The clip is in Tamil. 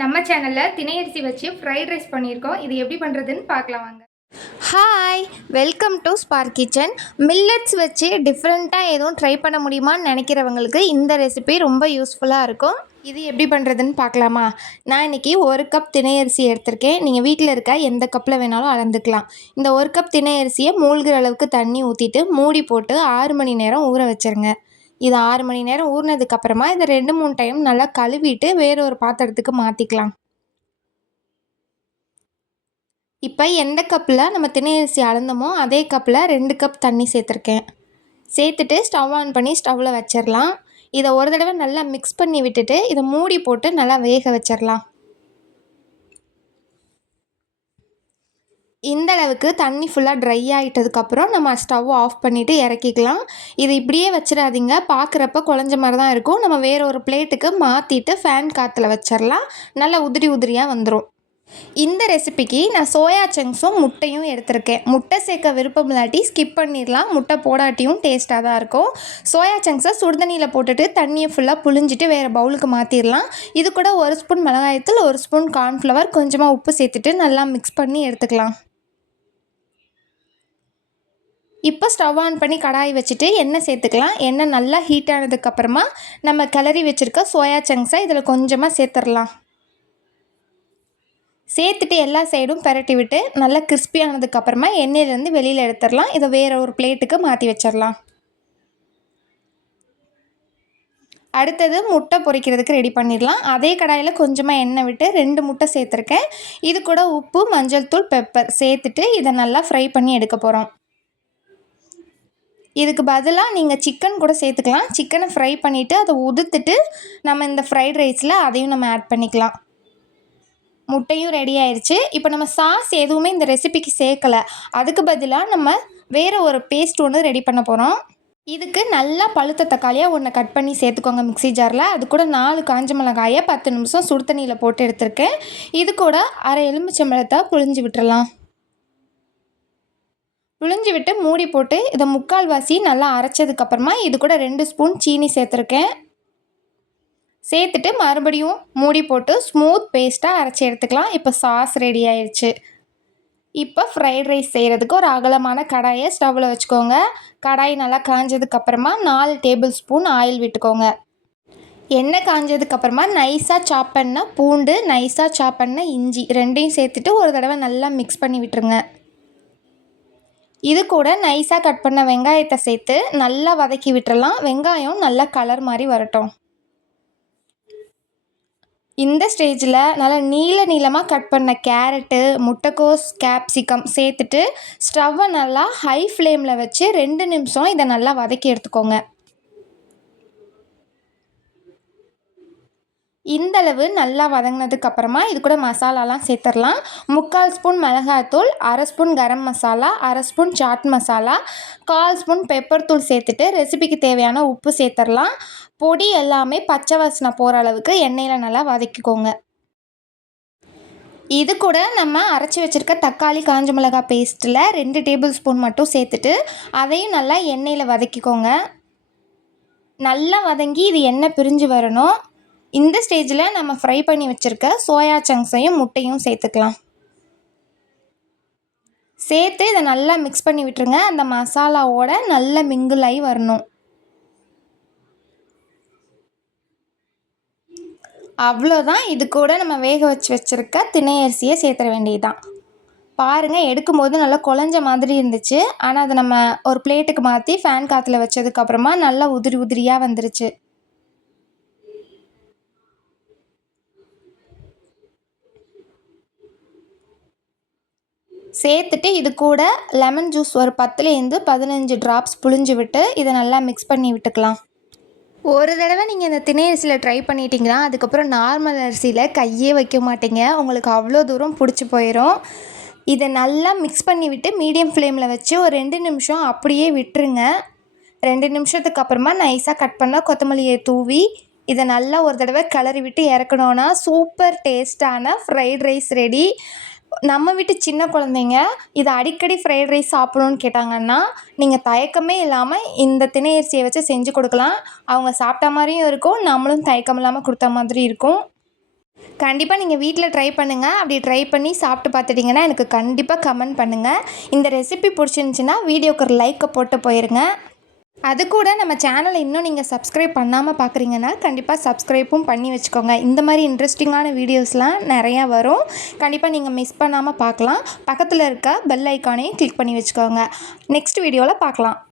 நம்ம சேனலில் திணையரிசி வச்சு ஃப்ரைட் ரைஸ் பண்ணியிருக்கோம். இது எப்படி பண்ணுறதுன்னு பார்க்கலாம் வாங்க. Hi welcome to Spark Kitchen millets வச்சு டிஃப்ரெண்ட்டாக எதுவும் ட்ரை பண்ண முடியுமான்னு நினைக்கிறவங்களுக்கு இந்த ரெசிபி ரொம்ப யூஸ்ஃபுல்லாக இருக்கும். இது எப்படி பண்ணுறதுன்னு பார்க்கலாமா? நான் இன்றைக்கி ஒரு கப் திணையரிசி எடுத்திருக்கேன். நீங்கள் வீட்டில் இருக்க எந்த கப்பில் வேணாலும் அளந்துக்கலாம். இந்த ஒரு கப் திணையரிசியை மூழ்கிற அளவுக்கு தண்ணி ஊற்றிட்டு மூடி போட்டு ஆறு மணி நேரம் ஊற வச்சுருங்க. இது ஆறு மணி நேரம் ஊறினதுக்கப்புறமா இதை ரெண்டு மூணு டைம் நல்லா கழுவிட்டு வேற ஒரு பாத்திரத்துக்கு மாற்றிக்கலாம் இப்போ எந்த கப்பில் நம்ம திணையரிசி அளந்தோமோ அதே கப்பில் ரெண்டு கப் தண்ணி சேர்த்துருக்கேன். சேர்த்துட்டு ஸ்டவ் ஆன் பண்ணி ஸ்டவ்வில் வச்சிடலாம் இதை ஒரு தடவை நல்லா மிக்ஸ் பண்ணி விட்டுட்டு இதை மூடி போட்டு நல்லா வேக வச்சிடலாம் இந்த அளவுக்கு தண்ணி ஃபுல்லாக ட்ரை ஆகிட்டதுக்கப்புறம் நம்ம ஸ்டவ் ஆஃப் பண்ணிவிட்டு இறக்கிக்கலாம். இது இப்படியே வச்சிடாதீங்க. பார்க்குறப்ப குழஞ்ச மாதிரி தான் இருக்கும். நம்ம வேற ஒரு பிளேட்டுக்கு மாற்றிட்டு ஃபேன் காற்றுல வச்சிடலாம். நல்லா உதிரி உதிரியாக வந்துடும் இந்த ரெசிபிக்கு நான் சோயா சங்க்ஸும் முட்டையும் எடுத்திருக்கேன். முட்டை சேர்க்க விருப்பம் இல்லாட்டி ஸ்கிப் பண்ணிடலாம். முட்டை போடாட்டியும் டேஸ்ட்டாக தான் இருக்கும். சோயா சங்க்ஸை சுடுதண்ணியில் போட்டுட்டு தண்ணியை ஃபுல்லாக புழிஞ்சிட்டு வேறு பவுலுக்கு மாற்றிடலாம் இது கூட ஒரு ஸ்பூன் மிளகாயத்தூள் ஒரு ஸ்பூன் கார்ன்ஃப்ளவர் கொஞ்சமாக உப்பு சேர்த்துட்டு நல்லா மிக்ஸ் பண்ணி எடுத்துக்கலாம். இப்போ ஸ்டவ் ஆன் பண்ணி கடாய் வச்சுட்டு எண்ணெய் சேர்த்துக்கலாம். எண்ணெய் நல்லா ஹீட் ஆனதுக்கப்புறமா நம்ம கிளறி வச்சுருக்க சோயா சங்க்ஸை இதில் கொஞ்சமாக சேர்த்துடலாம். சேர்த்துட்டு எல்லா சைடும் பரட்டி விட்டு நல்லா கிறிஸ்பி ஆனதுக்கப்புறமா எண்ணெயிலேருந்து வெளியில் எடுத்துடலாம். இதை வேறு ஒரு பிளேட்டுக்கு மாற்றி வச்சிடலாம். அடுத்தது முட்டை பொரிக்கிறதுக்கு ரெடி பண்ணிடலாம். அதே கடாயில் கொஞ்சமாக எண்ணெய் விட்டு ரெண்டு முட்டை சேர்த்துருக்கேன். இது கூட உப்பு மஞ்சள் தூள் பெப்பர் சேர்த்துட்டு இதை நல்லா ஃப்ரை பண்ணி எடுக்க போகிறோம் இதுக்கு பதிலாக நீங்கள் சிக்கன் கூட சேர்த்துக்கலாம். சிக்கனை ஃப்ரை பண்ணிவிட்டு அதை உதுத்துட்டு நம்ம இந்த ஃப்ரைட் ரைஸில் அதையும் நம்ம ஆட் பண்ணிக்கலாம். முட்டையும் ரெடி ஆயிடுச்சு இப்போ நம்ம சாஸ் எதுவுமே இந்த ரெசிபிக்கு சேர்க்கலை. அதுக்கு பதிலாக நம்ம வேறு ஒரு பேஸ்ட் ஒன்று ரெடி பண்ண போகிறோம் இதுக்கு நல்லா பழுத்த தக்காளியாக ஒன்று கட் பண்ணி சேர்த்துக்கோங்க மிக்ஸி ஜாரில் அது கூட நாலு காஞ்ச மிளகாயை பத்து நிமிஷம் சுடு தண்ணியில் போட்டு எடுத்திருக்கேன். இது கூட அரை எலுமிச்சம்பழத்தை புழிஞ்சு விட்டுறலாம். புழிஞ்சு விட்டு மூடி போட்டு இதை முக்கால் வாசி நல்லா அரைச்சதுக்கப்புறமா இது கூட ரெண்டு ஸ்பூன் சீனி சேர்த்துருக்கேன். சேர்த்துட்டு மறுபடியும் மூடி போட்டு ஸ்மூத் பேஸ்ட்டாக அரைச்சி எடுத்துக்கலாம். இப்போ சாஸ் ரெடி ஆயிடுச்சு இப்போ ஃப்ரைட் ரைஸ் செய்கிறதுக்கு ஒரு அகலமான கடாயை ஸ்டவ்வில் வச்சுக்கோங்க. கடாய் நல்லா காஞ்சதுக்கப்புறமா நாலு டேபிள் ஸ்பூன் ஆயில் விட்டுக்கோங்க. எண்ணெய் காஞ்சதுக்கப்புறமா நைஸாக சாப் பண்ண பூண்டு நைஸாக சாப் பண்ண இஞ்சி ரெண்டையும் சேர்த்துட்டு ஒரு தடவை நல்லா மிக்ஸ் பண்ணி விட்டுருங்க. இது கூட நைஸாக கட் பண்ண வெங்காயத்தை சேர்த்து நல்லா வதக்கி விட்டுறலாம். வெங்காயம் நல்லா கலர் மாதிரி வரட்டும். இந்த ஸ்டேஜில் நல்லா நீள நீளமாக கட் பண்ண கேரட்டு முட்டைக்கோஸ் கேப்சிகம் சேர்த்துட்டு ஸ்டவ்வை நல்லா ஹை ஃப்ளேமில் வச்சு ரெண்டு நிமிஷம் இதை நல்லா வதக்கி எடுத்துக்கோங்க. இந்தளவு நல்லா வதங்கினதுக்கு அப்புறமா இது கூட மசாலாலாம் சேர்த்துடலாம். முக்கால் ஸ்பூன் மிளகாய்த்தூள் அரை ஸ்பூன் கரம் மசாலா அரை ஸ்பூன் சாட் மசாலா கால் ஸ்பூன் பெப்பர் தூள் சேர்த்துட்டு ரெசிபிக்கு தேவையான உப்பு சேர்த்துடலாம். பொடி எல்லாமே பச்சை வாசனை போகிற அளவுக்கு எண்ணெயில் நல்லா வதக்கிக்கோங்க. இது கூட நம்ம அரைச்சி வச்சுருக்க தக்காளி காஞ்ச மிளகாய் பேஸ்ட்டில் ரெண்டு டேபிள் ஸ்பூன் மட்டும் சேர்த்துட்டு அதையும் நல்லா எண்ணெயில் வதக்கிக்கோங்க. நல்லா வதங்கி இது எண்ணெய் பிரிஞ்சு வரணும். இந்த ஸ்டேஜில் நம்ம ஃப்ரை பண்ணி வச்சுருக்க சோயா சங்க்ஸையும் முட்டையும் சேர்த்துக்கலாம். சேர்த்து இதை நல்லா மிக்ஸ் பண்ணி விட்டுருங்க. அந்த மசாலாவோட நல்ல மிங்கிள் ஆகி வரணும். அவ்வளோதான். இது கூட நம்ம வேக வச்சு வச்சுருக்க திணையரிசியை சேர்த்துற வேண்டியதுதான். பாருங்கள் எடுக்கும்போது நல்லா குழஞ்ச மாதிரி இருந்துச்சு. ஆனால் அதை நம்ம ஒரு பிளேட்டுக்கு மாற்றி ஃபேன் காற்றுல வச்சதுக்கப்புறமா நல்லா உதிரி உதிரியாக வந்துருச்சு. சேர்த்துட்டு இது கூட லெமன் ஜூஸ் ஒரு பத்துலேருந்து பதினஞ்சு ட்ராப்ஸ் புழிஞ்சு விட்டு இதை நல்லா மிக்ஸ் பண்ணி விட்டுக்கலாம். ஒரு தடவை நீங்கள் இந்த திணை அரிசியில் ட்ரை பண்ணிட்டீங்கன்னா அதுக்கப்புறம் நார்மல் அரிசியில் கையே வைக்க மாட்டீங்க. உங்களுக்கு அவ்வளோ தூரம் பிடிச்சி போயிடும் இதை நல்லா மிக்ஸ் பண்ணி விட்டு மீடியம் ஃப்ளேமில் வச்சு ஒரு ரெண்டு நிமிஷம் அப்படியே விட்டுருங்க. ரெண்டு நிமிஷத்துக்கு அப்புறமா நைஸாக கட் பண்ணால் கொத்தமல்லியை தூவி இதை நல்லா ஒரு தடவை கிளறி விட்டு இறக்கணுன்னா சூப்பர் டேஸ்டான ஃப்ரைட் ரைஸ் ரெடி நம்ம வீட்டு சின்ன குழந்தைங்க இதை அடிக்கடி ஃப்ரைட் ரைஸ் சாப்பிடணுன்னு கேட்டாங்கன்னா நீங்கள் தயக்கமே இல்லாமல் இந்த தினை அரிசியை வச்சு செஞ்சு கொடுக்கலாம். அவங்க சாப்பிட்ட மாதிரியும் இருக்கும் நம்மளும் தயக்கம் இல்லாமல் கொடுத்த மாதிரி இருக்கும். கண்டிப்பாக நீங்கள் வீட்டில் ட்ரை பண்ணுங்கள் அப்படி ட்ரை பண்ணி சாப்பிட்டு பார்த்துட்டிங்கன்னா எனக்கு கண்டிப்பாக கமெண்ட் பண்ணுங்கள் இந்த ரெசிபி பிடிச்சிருந்துச்சின்னா வீடியோக்கு ஒரு லைக்கை போட்டு போயிருங்க. அது கூட நம்ம சேனலை இன்னும் நீங்கள் சப்ஸ்கிரைப் பண்ணாமல் பார்க்குறீங்கன்னா கண்டிப்பாக சப்ஸ்கிரைப்பும் பண்ணி வச்சுக்கோங்க. இந்த மாதிரி இன்ட்ரெஸ்டிங்கான வீடியோஸ்லாம் நிறையா வரும். கண்டிப்பாக நீங்கள் மிஸ் பண்ணாமல் பார்க்கலாம் பக்கத்தில் இருக்க பெல் ஐக்கானையும் கிளிக் பண்ணி வச்சுக்கோங்க. நெக்ஸ்ட் வீடியோவில் பார்க்கலாம்